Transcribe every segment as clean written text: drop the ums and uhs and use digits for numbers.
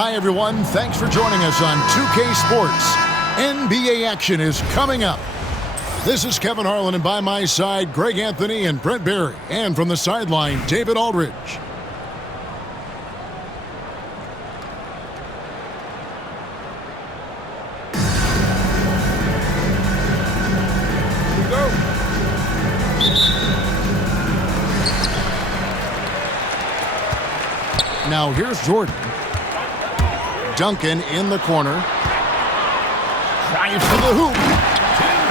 Hi, everyone. Thanks for joining us on 2K Sports. NBA action is coming up. This is Kevin Harlan, and by my side, Greg Anthony and Brent Barry. And from the sideline, David Aldridge. Now here's Jordan. Duncan in the corner. Drive for the hoop.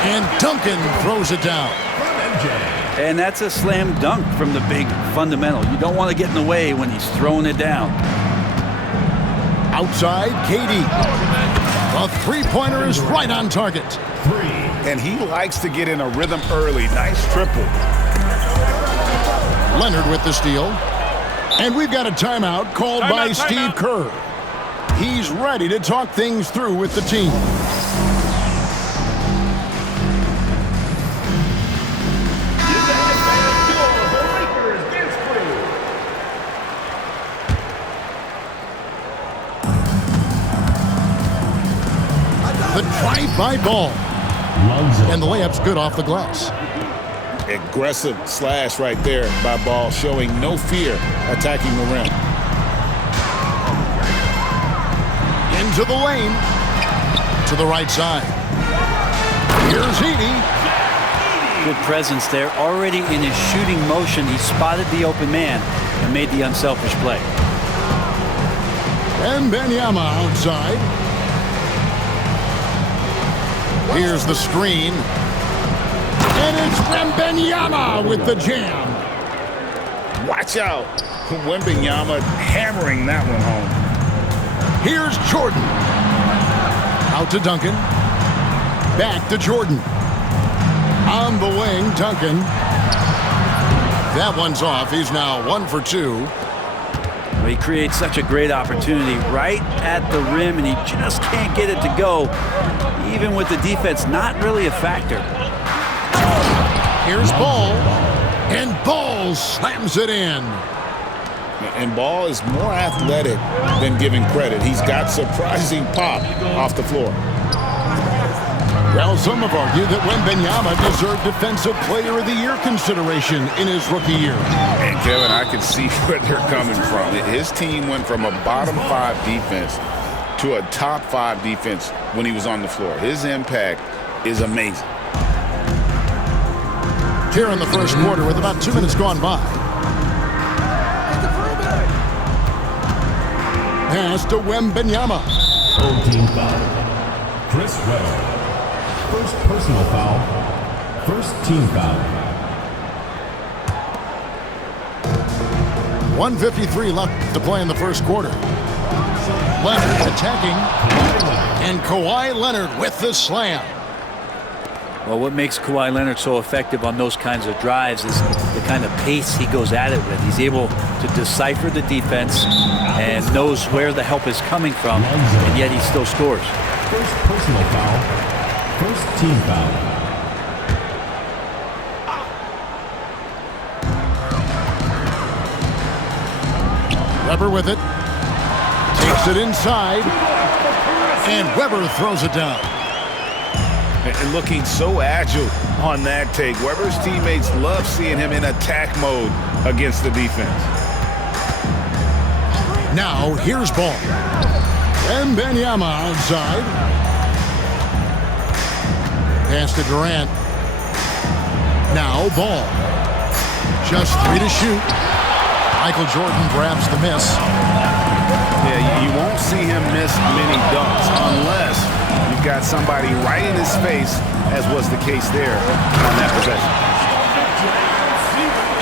And Duncan throws it down. And that's a slam dunk from the big fundamental. You don't want to get in the way when he's throwing it down. Outside, KD. A three-pointer is right on target. And he likes to get in a rhythm early. Nice triple. Leonard with the steal. And we've got a timeout called by Steve Kerr. He's ready to talk things through with the team. The drive-by ball. And the layup's good off the glass. Aggressive slash right there by Ball, showing no fear attacking the rim. Into the lane. To the right side. Here's Edey. Good presence there. Already in his shooting motion, he spotted the open man and made the unselfish play. And Wembanyama outside. Here's the screen. And it's Wembanyama with the jam. Watch out. Wembanyama hammering that one home. Here's Jordan. Out to Duncan. Back to Jordan. On the wing, Duncan. That one's off. He's now 1 for 2. He creates such a great opportunity right at the rim, and he just can't get it to go, even with the defense not really a factor. Here's Ball, and Ball slams it in. And Ball is more athletic than giving credit. He's got surprising pop off the floor. Well, some have argued that Wembanyama deserved Defensive Player of the Year consideration in his rookie year. And Kevin, I can see where they're coming from. His team went from a bottom 5 defense to a top 5 defense when he was on the floor. His impact is amazing. Here in the first quarter with about 2 minutes gone by. Pass to Wembanyama. Old team foul. Chris Webber. First personal foul. First team foul. 1:53 left to play in the first quarter. Leonard attacking. And Kawhi Leonard with the slam. Well, what makes Kawhi Leonard so effective on those kinds of drives is the kind of pace he goes at it with. He's able to decipher the defense and knows where the help is coming from, and yet he still scores. First personal foul. First team foul. Webber with it. Takes it inside. And Webber throws it down. And looking so agile on that take. Webber's teammates love seeing him in attack mode against the defense. Now, here's Ball. And Wembanyama outside. Pass to Durant. Now, Ball. Just 3 to shoot. Michael Jordan grabs the miss. Yeah, you won't see him miss many dunks unless you've got somebody right in his face, as was the case there on that possession.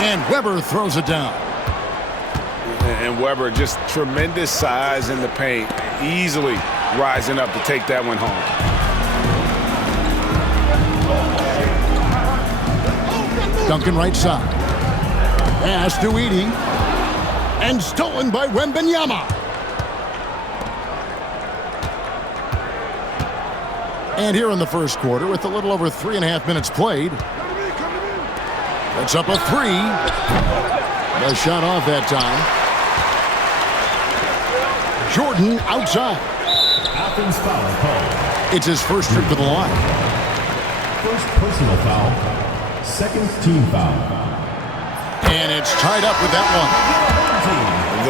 And Webber throws it down. And Webber, just tremendous size in the paint, easily rising up to take that one home. Duncan right side. Pass to Edey. And stolen by Wembanyama. And here in the first quarter, with a little over 3.5 minutes played, it's up a 3. The shot off that time. Jordan outside. Athens foul called. It's his first trip to the line. First personal foul. Second team foul. And it's tied up with that one.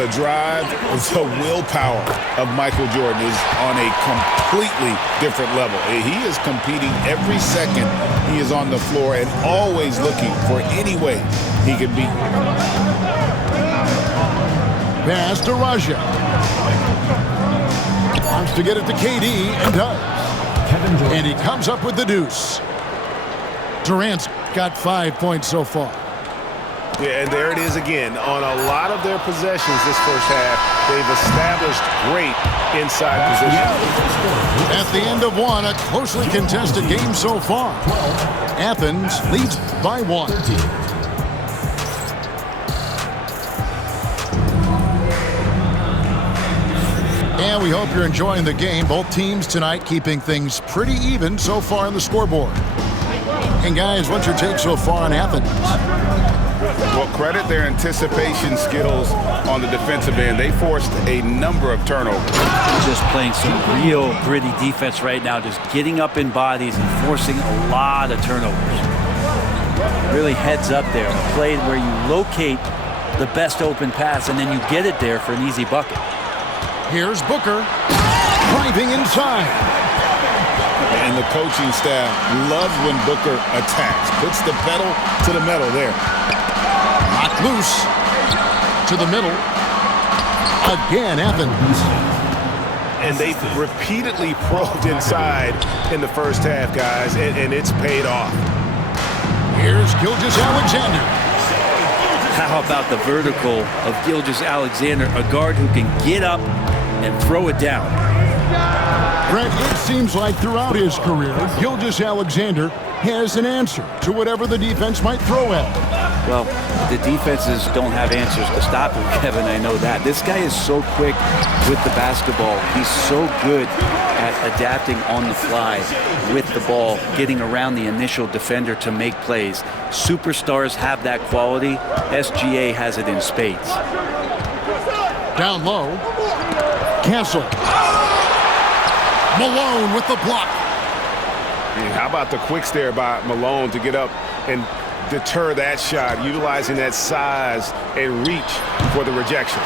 The drive, the willpower of Michael Jordan is on a completely different level. He is competing every second he is on the floor and always looking for any way he can beat. Pass to Raja. Wants to get it to KD and does. And he comes up with the deuce. Durant's got 5 points so far. Yeah, and there it is again. On a lot of their possessions this first half, they've established great inside position. At the end of one, a closely contested game so far. Athens leads by 1. And we hope you're enjoying the game. Both teams tonight keeping things pretty even so far on the scoreboard. And guys, what's your take so far on Athens? Well, credit their anticipation skills on the defensive end. They forced a number of turnovers. Just playing some real gritty defense right now, just getting up in bodies and forcing a lot of turnovers. Really heads up there. A play where you locate the best open pass and then you get it there for an easy bucket. Here's Booker driving inside. And the coaching staff loves when Booker attacks. Puts the pedal to the metal there. Knocked loose to the middle. Again, Evans. And they repeatedly probed inside in the first half, guys, and it's paid off. Here's Gilgeous-Alexander. How about the vertical of Gilgeous-Alexander, a guard who can get up and throw it down. Brent, it seems like throughout his career, Gilgeous-Alexander has an answer to whatever the defense might throw at him. Well, the defenses don't have answers to stop him, Kevin. I know that. This guy is so quick with the basketball. He's so good at adapting on the fly with the ball, getting around the initial defender to make plays. Superstars have that quality. SGA has it in spades. Down low. Castle. Malone with the block. And how about the quicks there by Malone to get up and deter that shot, utilizing that size and reach for the rejection.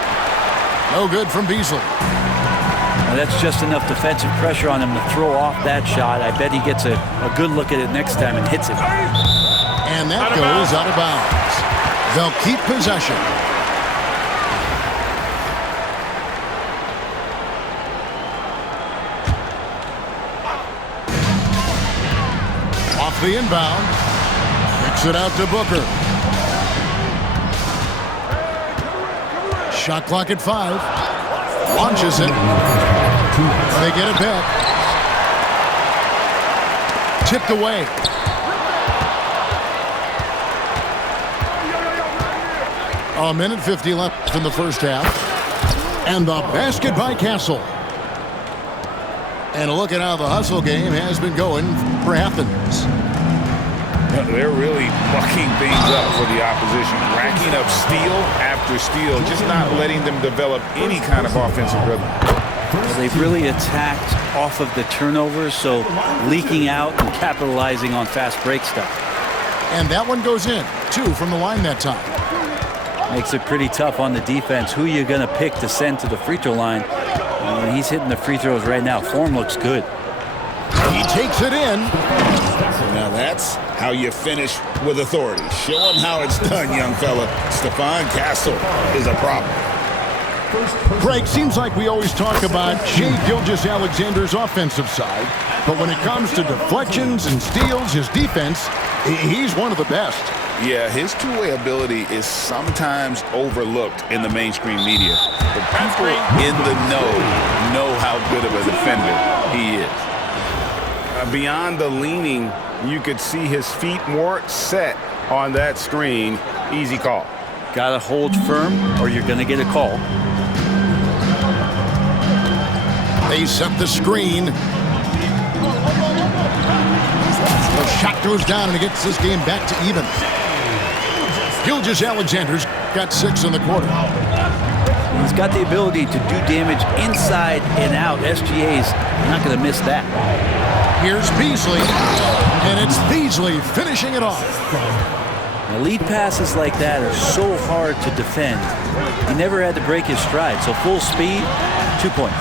No good from Beasley. Now that's just enough defensive pressure on him to throw off that shot. I bet he gets a good look at it next time and hits it. And that goes out of bounds. They'll keep possession. Off the inbound. Kicks it out to Booker. Shot clock at 5. Launches it. They get it back. Tipped away. A minute 50 left in the first half. And the basket by Castle. And a look at how the hustle game has been going for Athens. They're really mucking things up for the opposition, racking up steal after steal, just not letting them develop any kind of offensive rhythm. Well, they've really attacked off of the turnovers, so leaking out and capitalizing on fast break stuff. And that one goes in. 2 from the line that time. Makes it pretty tough on the defense. Who you going to pick to send to the free throw line? He's hitting the free throws right now. Form looks good. He takes it in. Now that's how you finish with authority. Show him how it's done, young fella. Stephon Castle is a problem. Greg, seems like we always talk about Shai Gilgeous-Alexander's offensive side, but when it comes to deflections and steals, his defense, he's one of the best. Yeah, his two-way ability is sometimes overlooked in the mainstream media. But people in the know how good of a defender he is. Beyond the leaning, you could see his feet more set on that screen. Easy call. Got to hold firm or you're going to get a call. They set the screen. The shot goes down and it gets this game back to even. Gilgeous-Alexander's got 6 in the quarter. He's got the ability to do damage inside and out. SGA's not going to miss that. Here's Beasley, and it's Beasley finishing it off. Now, lead passes like that are so hard to defend. He never had to break his stride, so full speed, 2 points.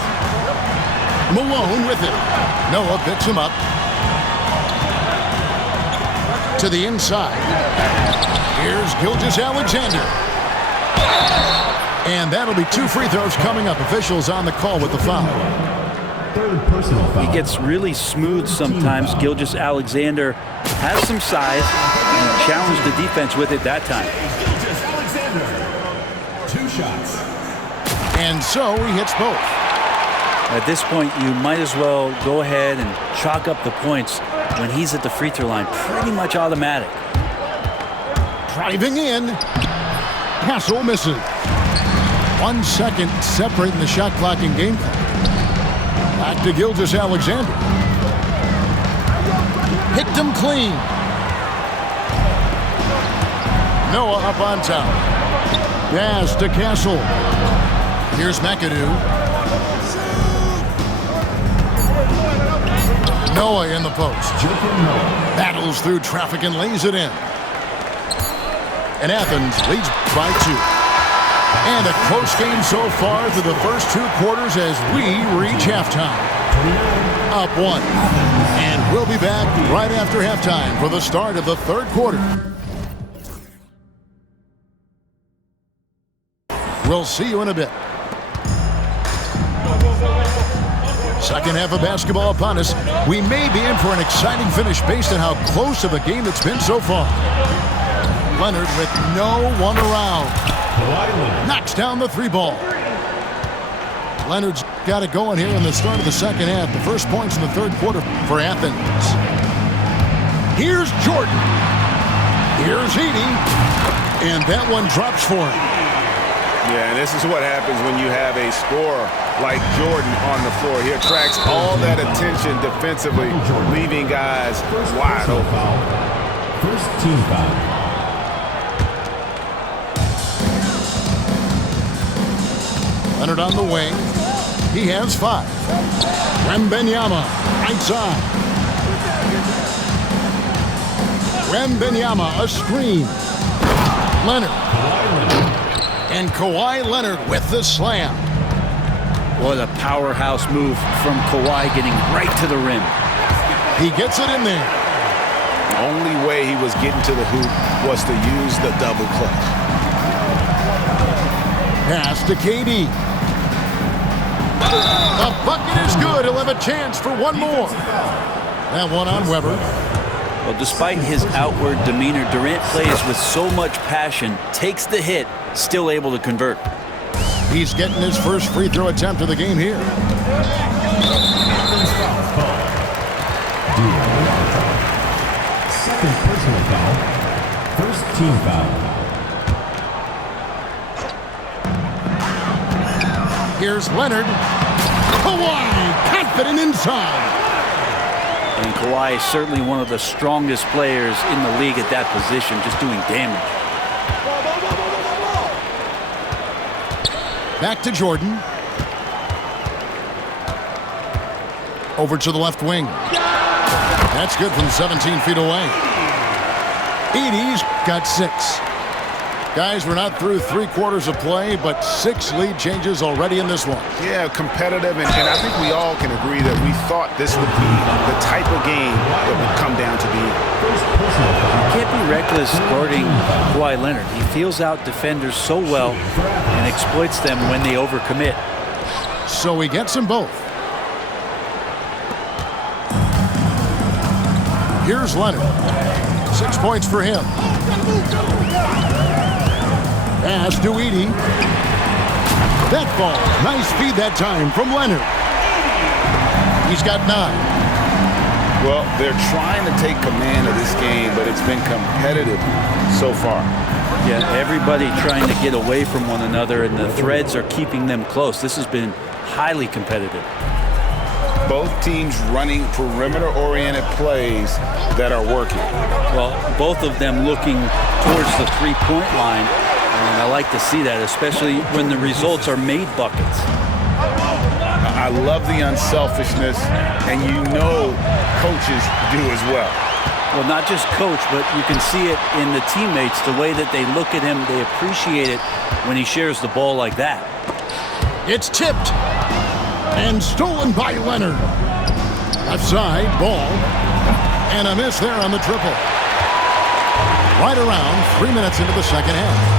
Malone with it. Noah picks him up. To the inside. Here's Gilgeous-Alexander. And that'll be 2 free throws coming up. Officials on the call with the foul. Third personal foul. He gets really smooth sometimes. Gilgeous-Alexander has some size and challenged the defense with it that time. Gilgeous-Alexander. 2 shots. And so he hits both. At this point, you might as well go ahead and chalk up the points when he's at the free throw line. Pretty much automatic. Driving in. Castle misses. 1 second separating the shot clock and game clock. Back to Gilgeous-Alexander. Picked him clean. Noah up on top. Pass to Castle. Here's McAdoo. Noah in the post. Battles through traffic and lays it in. And Athens leads by 2. And a close game so far through the first 2 quarters as we reach halftime. Up 1. And we'll be back right after halftime for the start of the 3rd quarter. We'll see you in a bit. Second half of basketball upon us. We may be in for an exciting finish based on how close of a game it's been so far. Leonard with no one around. Knocks down the 3 ball. Leonard's got it going here in the start of the second half. The first points in the 3rd quarter for Athens. Here's Jordan. Here's Edey. And that one drops for him. Yeah, and this is what happens when you have a scorer like Jordan on the floor. He attracts all that attention defensively, leaving guys wide open. First team foul. Leonard on the wing. He has 5. Wembanyama, right side. Wembanyama, a screen. Leonard. And Kawhi Leonard with the slam. What a powerhouse move from Kawhi, getting right to the rim. He gets it in there. The only way he was getting to the hoop was to use the double clutch. Pass to KD. The bucket is good. He'll have a chance for one more. That one on Weber. Well, despite his outward demeanor, Durant plays with so much passion, takes the hit, still able to convert. He's getting his first free throw attempt of the game here. Second personal foul. First team foul. Here's Leonard. Kawhi, confident inside. And Kawhi is certainly one of the strongest players in the league at that position, just doing damage. Back to Jordan. Over to the left wing. That's good from 17 feet away. Edey's got 6. Guys, we're not through 3 quarters of play, but 6 lead changes already in this one. Yeah, competitive, and I think we all can agree that we thought this would be the type of game that would come down to the end. You can't be reckless guarding Kawhi Leonard. He feels out defenders so well and exploits them when they overcommit. So he gets them both. Here's Leonard. 6 points for him. Pass to Edey. That ball. Nice feed that time from Leonard. He's got 9. Well, they're trying to take command of this game, but it's been competitive so far. Yeah, everybody trying to get away from one another, and the threads are keeping them close. This has been highly competitive. Both teams running perimeter-oriented plays that are working. Well, both of them looking towards the three-point line. And I like to see that, especially when the results are made buckets. I love the unselfishness, and you know coaches do as well. Well, not just coach, but you can see it in the teammates, the way that they look at him. They appreciate it when he shares the ball like that. It's tipped and stolen by Leonard. Left side, ball, and a miss there on the triple. Right around 3 minutes into the second half.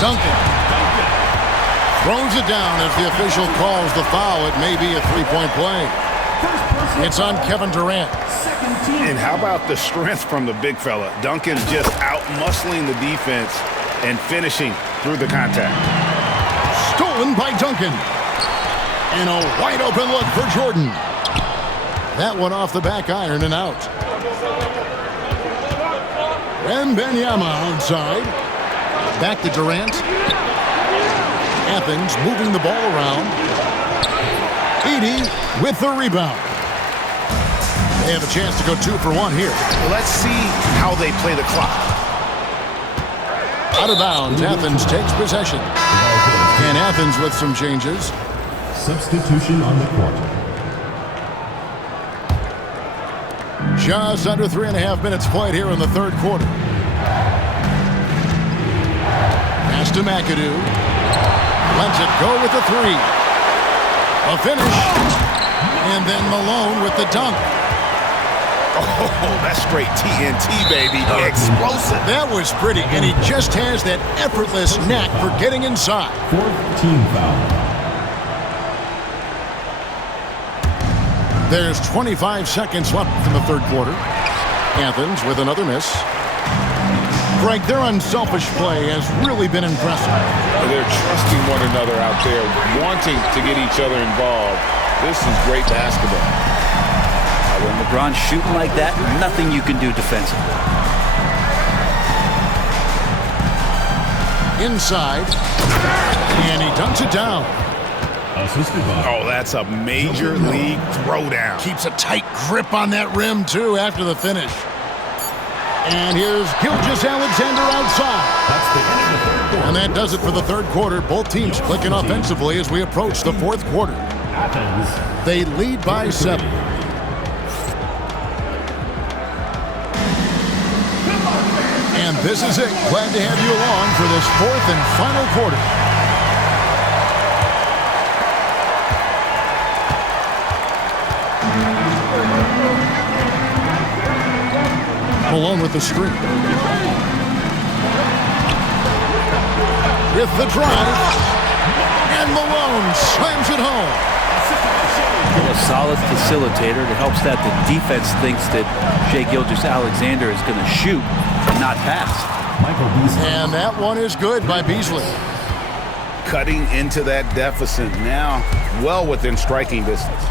Duncan throws it down as the official calls the foul. It may be a three-point play. It's on Kevin Durant. And how about the strength from the big fella? Duncan just out-muscling the defense and finishing through the contact. Stolen by Duncan. And a wide-open look for Jordan. That one off the back iron and out. Wembanyama outside. Back to Durant. Athens moving the ball around. Edey with the rebound. They have a chance to go 2 for 1 here. Let's see how they play the clock. Out of bounds, Athens takes possession. And Athens with some changes. Substitution on the court. Just under 3.5 minutes played here in the third quarter. Pass to McAdoo. Lets it go with the three. A finish. And then Malone with the dunk. Oh, that's straight TNT, baby. Explosive. That was pretty, and he just has that effortless knack for getting inside. Fourth team foul. There's 25 seconds left in the third quarter. Athens with another miss. Greg, their unselfish play has really been impressive. They're trusting one another out there, wanting to get each other involved. This is great basketball. When LeBron's shooting like that, nothing you can do defensively. Inside. And he dunks it down. Oh, that's a major league throwdown. Keeps a tight grip on that rim, too, after the finish. And here's Gilgeous-Alexander outside. That's the end of the third quarter. And that does it for the third quarter. Both teams clicking offensively as we approach the fourth quarter. Athens. They lead by 7. And this is it. Glad to have you along for this fourth and final quarter. Malone with the screen. With the drive. And Malone slams it home. A solid facilitator that helps that the defense thinks that Shai Gilgeous-Alexander is going to shoot and not pass. Michael Beasley. And that one is good by Beasley. Cutting into that deficit now, well within striking distance.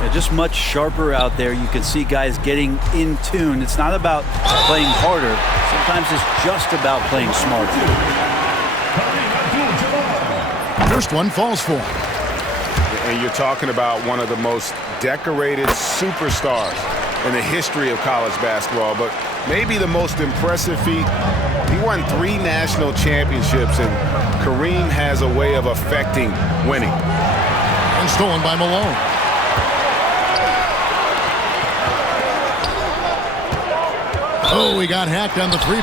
Yeah, just much sharper out there. You can see guys getting in tune. It's not about playing harder. Sometimes it's just about playing smarter. First one falls for him. And you're talking about one of the most decorated superstars in the history of college basketball, but maybe the most impressive feat. He won 3 national championships, and Kareem has a way of affecting winning. And stolen by Malone. Oh, he got hacked on the three.